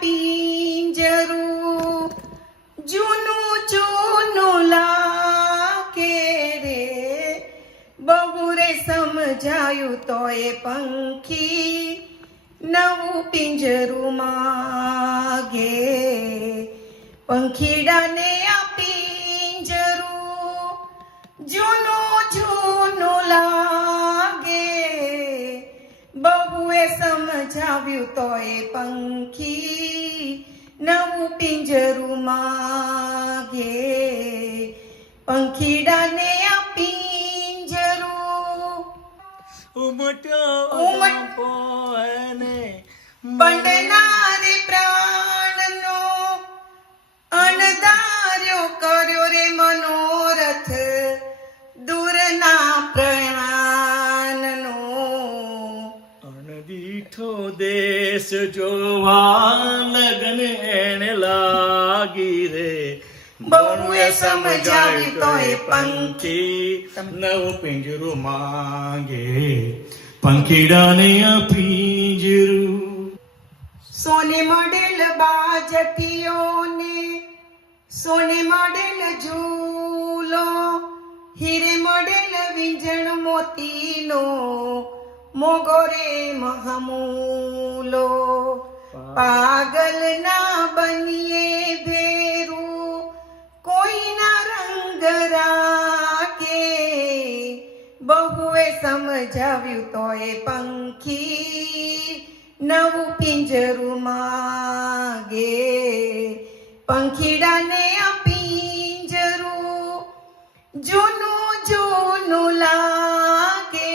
પિંજરું જૂનું જૂનું લાગે રે, બહુ રે સમજાયું તોય પંખી નવું પિંજરું માગે. પંખીડાને આ પિંજરું જૂનું જૂનું લાગે, બહુએ સમજાવ્યું તોય પંખી નવું પિંજરું માગે. પંખીડાને આ પિંજરું બંડનારે પ્રાણનો અણધાર્યો કર્યો રે મનોરથ દૂરના પ્રયાણનો. અણદીઠો દેશ જોવા લગન એને લાગી રે, બહુએ સમજાવ્યું તોય પંખી નવું પિંજરું માંગે. પંખીડાને આ પિંજરું સોને મળેલ બાજટીઓને, સોને મળેલ ઝૂલો, હીરે મળેલ વીંજણ મોતીનો મોગો રે મહામૂલો. પાગલ ના બનીએ ભેરું કોઈના રંગ રાખે, બહુએ સમજાવ્યું તોય પંખી નવું પિંજરું માગે. પંખીડાને આ પિંજરું જૂનું જૂનું લાગે,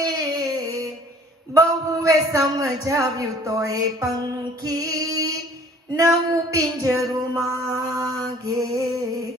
બહુએ સમજાવ્યું તોય પંખી નવું પિંજરું માગે.